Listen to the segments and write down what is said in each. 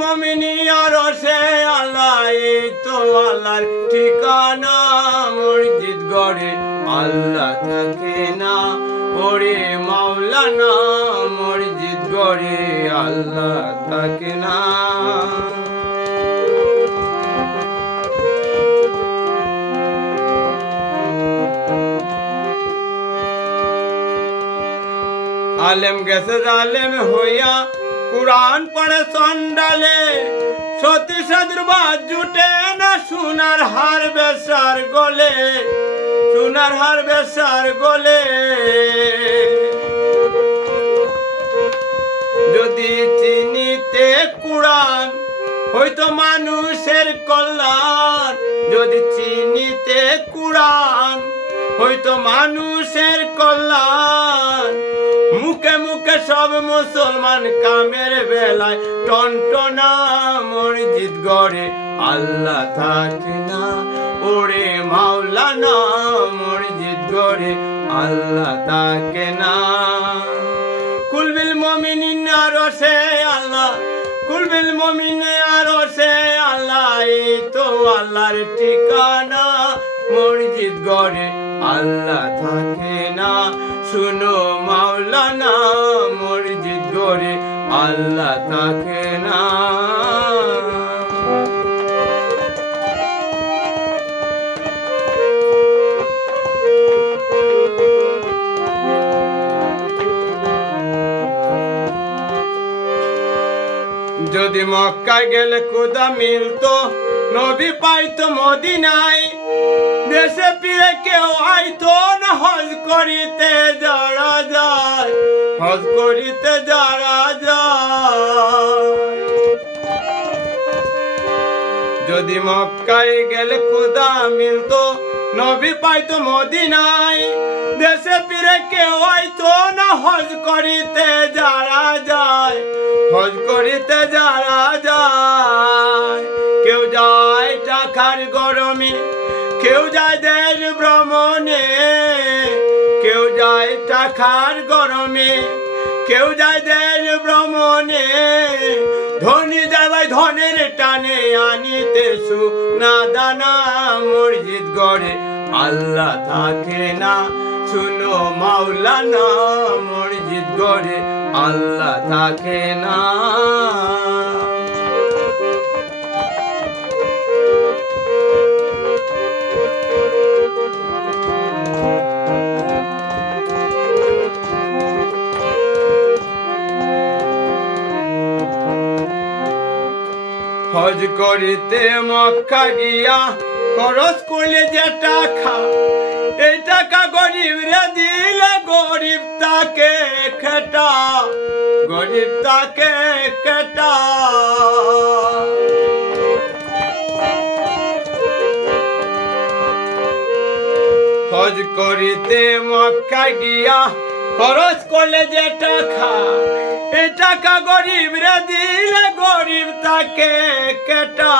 মমিনী আরশে আল্লাহ, এই তো আল্লাহর ঠিকানা। মসজিদ গড়ে আল্লাহ থাকে না, ওরে মাওলানা মসজিদ গড়ে আল্লাহ থাকে না। আলেম গেছে জালেম হইয়া, কুরআন পড়ে সন্ডালে, সতী সাধুর বাদ জুটে না, সোনার হার বেচার গলে, সোনার হার বেচার গলে। যদি চিনিতে কুরআন হয়তো মানুষের কল্যাণ, যদি চিনিতে কুরআন হয়তো মানুষের কল্যাণ। মুখে মুখে সব মুসলমান কামের বেলায় টনটনা। মসজিদ গড়ে আল্লাহ থাকে না, ওরে মাওলানা মসজিদ গড়ে আল্লাহ থাকে না। কুলবিল মুমিনিন আরশে আল্লাহ, কুলবিল মুমিনিন আরশে আল্লাহ, এই তো আল্লাহর ঠিকানা। মসজিদ গড়ে আল্লাহ থাকে না, শুনো মাওলানা মসজিদ গড়ে আল্লাহ থাকে না। যদি মক্কায় গেলে খুদা মিলতো, নবী পাইতো মদিনায়, দেশে ফিরে কেউ আইতো না। হজ করিতে যারা যায়, হজ করিতে যারা যায়। যদি মক্কায় গেলে খুদা মিলতো, নবী পাইতো মদিনায়, দেশে ফিরে কেউ আইতো না। হজ করিতে যারা যায়, হজ করিতে যারা যায়। কেউ যায় টাকার গরমে, কেউ যায় দেশ ভ্রমণে, কেউ যায় টাকার গরমে, কেউ যায় দেশ ভ্রমণে। ধনী যাবাই ধনের টানে, আনিতে সোনা দানা। মসজিদ গড়ে আল্লাহ থাকে না, শুনো মাওলানা মসজিদ গড়ে আল্লাহ থাকে না। হজ করিতে মক্কা গিয়া খরচ করলে যে টাকা, এই টাকা গরিব রে দিলে গরিব তাকে খেটা, গরিব তাকে খেটা। হজ করিতে মক্কা গিয়া খরচ করলে যে টাকা, এই টাকা গরিব রে দিলে গরিব তাকে কেটা,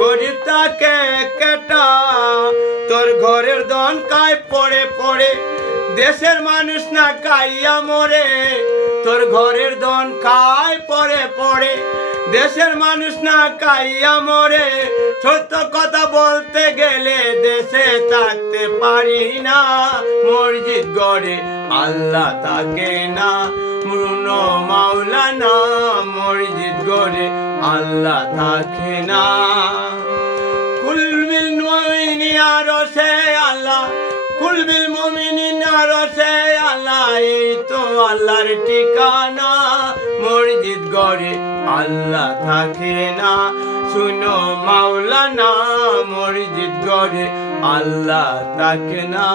গরিব তাকে কেটা। তোর ঘরের দন কায় পড়ে পড়ে, দেশের মানুষ না কাইয়া মরে। তোর ঘরের দন কায় পড়ে পড়ে, দেশের মানুষ না কাইয়া মরে। সত্য কথা বলতে গেলে দেশে থাকতে পারি না। মসজিদ গড়ে আল্লাহ থাকে না, মুরুন মাওলানা মসজিদ গড়ে আল্লাহ থাকে না। কুলবিল মুমিনিন আরশে আল্লাহ, কুলবিল মুমিনিন আরশে আল্লাহ, এই তো আল্লাহর ঠিকানা। মসজিদ গড়ে আল্লাহ থাকে না, শুনো মাওলানা মসজিদ গড়ে আল্লাহ থাকে না।